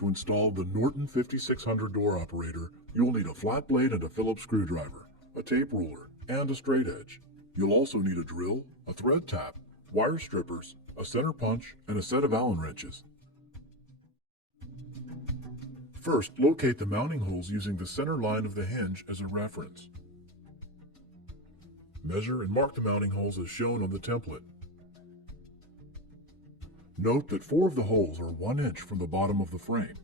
To install the Norton 5600 door operator, you'll need a flat blade and a Phillips screwdriver, a tape ruler, and a straight edge. You'll also need a drill, a thread tap, wire strippers, a center punch, and a set of Allen wrenches. First, locate the mounting holes using the center line of the hinge as a reference. Measure and mark the mounting holes as shown on the template. Note that 4 of the holes are 1 inch from the bottom of the frame,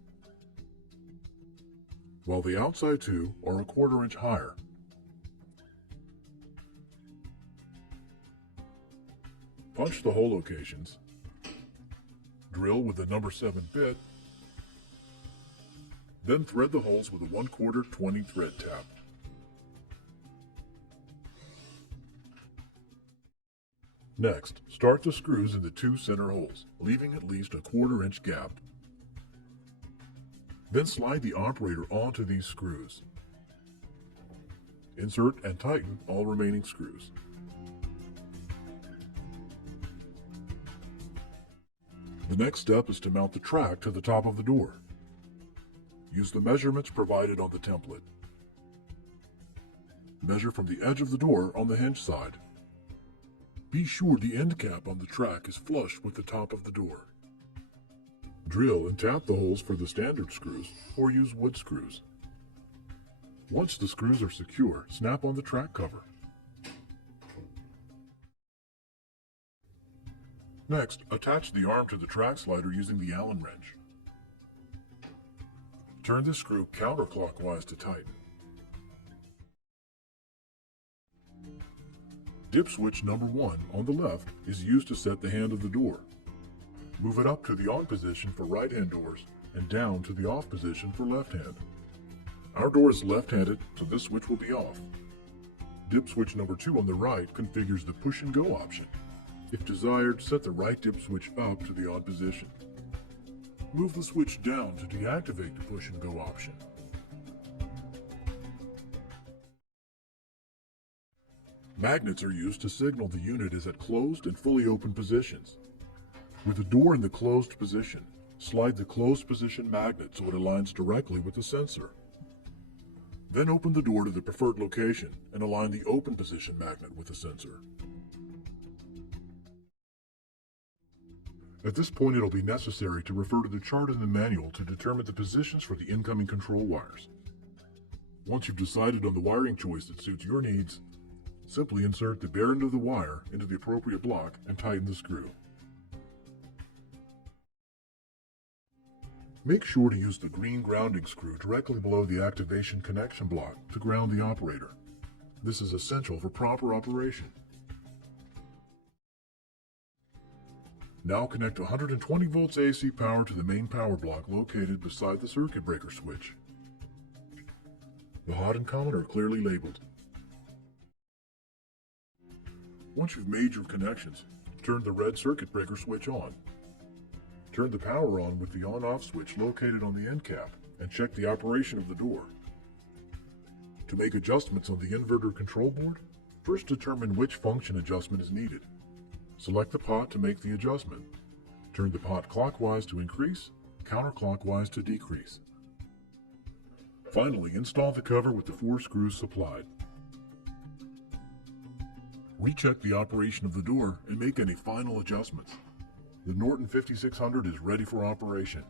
while the outside 2 are 1/4 inch higher. Punch the hole locations, drill with the number 7 bit, then thread the holes with a 1/4 20 thread tap. Next, start the screws in the 2 center holes, leaving at least a 1/4 inch gap. Then slide the operator onto these screws. Insert and tighten all remaining screws. The next step is to mount the track to the top of the door. Use the measurements provided on the template. Measure from the edge of the door on the hinge side. Be sure the end cap on the track is flush with the top of the door. Drill and tap the holes for the standard screws or use wood screws. Once the screws are secure, snap on the track cover. Next, attach the arm to the track slider using the Allen wrench. Turn the screw counterclockwise to tighten. Dip switch number 1 on the left is used to set the hand of the door. Move it up to the on position for right-hand doors and down to the off position for left-hand. Our door is left-handed, so this switch will be off. Dip switch number 2 on the right configures the push and go option. If desired, set the right dip switch up to the on position. Move the switch down to deactivate the push and go option. Magnets are used to signal the unit is at closed and fully open positions. With the door in the closed position, slide the closed position magnet so it aligns directly with the sensor. Then open the door to the preferred location and align the open position magnet with the sensor. At this point, it'll be necessary to refer to the chart in the manual to determine the positions for the incoming control wires. Once you've decided on the wiring choice that suits your needs, simply insert the bare end of the wire into the appropriate block and tighten the screw. Make sure to use the green grounding screw directly below the activation connection block to ground the operator. This is essential for proper operation. Now connect 120 volts AC power to the main power block located beside the circuit breaker switch. The hot and common are clearly labeled. Once you've made your connections, turn the red circuit breaker switch on. Turn the power on with the on-off switch located on the end cap and check the operation of the door. To make adjustments on the inverter control board, first determine which function adjustment is needed. Select the pot to make the adjustment. Turn the pot clockwise to increase, counterclockwise to decrease. Finally, install the cover with the 4 screws supplied. Recheck the operation of the door and make any final adjustments. The Norton 5600 is ready for operation.